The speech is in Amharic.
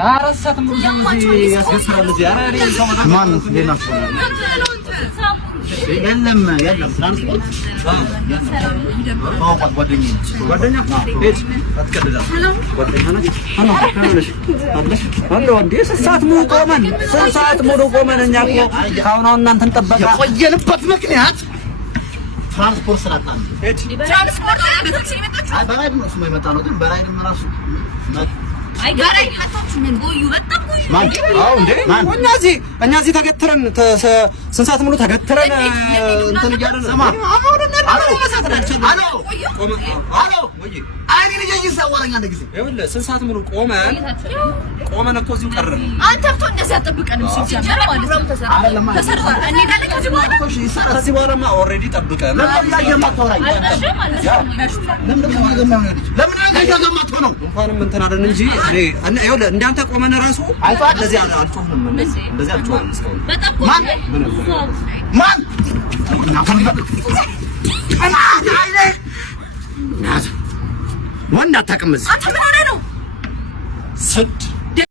አራሳት ሙሉ ዘመድ ያስገስራል እዚህ አረ ማን ሌላ የለም ትራንስፖርት ጓደኛ ሄድ አትቀልዳ ጓደኛ ነች አሎ እንዴ ሰዓት ሙሉ ቆመን ሰዓት ሙሉ ቆመን እኛ እኮ ካሁን እናንተን ጠበቃ የቆየንበት ምክንያት ትራንስፖርት ስላጣን ትራንስፖርት በታክሲ መጣችሁ በራይድ ነው ስሙ የመጣለው ግን በራይድ ራሱ አይ ጋራይ አታችሁ ምን ጎዩ በጣም ጎዩ ማን አው እንዴ እኛ እዚህ ተገትረን ስንት ሙሉ ተገትረን እንትን እያለን ሰማ አሎ ወይ አይኔ ልጅ ይሳወራኛ ለጊዜ ይኸውልህ ስንት ሰዓት ሙሉ ቆመን እኮ እዚሁ ቀረን አንተ እኮ እንደዚህ አጠብቀንም ሲጀመር ማለት ነው ተሰርቷል እንሄዳለን ከዚህ በኋላማ ኦሬዲ ጠብቀን ለምን ገማት ነው እንኳንም እንትን አለን እንጂ ይኸውልህ እንዳንተ ቆመን ራሱ እንደዚህ አልጮህንም እንደዚህ አልጮህንም እስካሁን ማን ወንድ አታውቅም እዚህ አንተ ምን ሆነህ ነው ስድ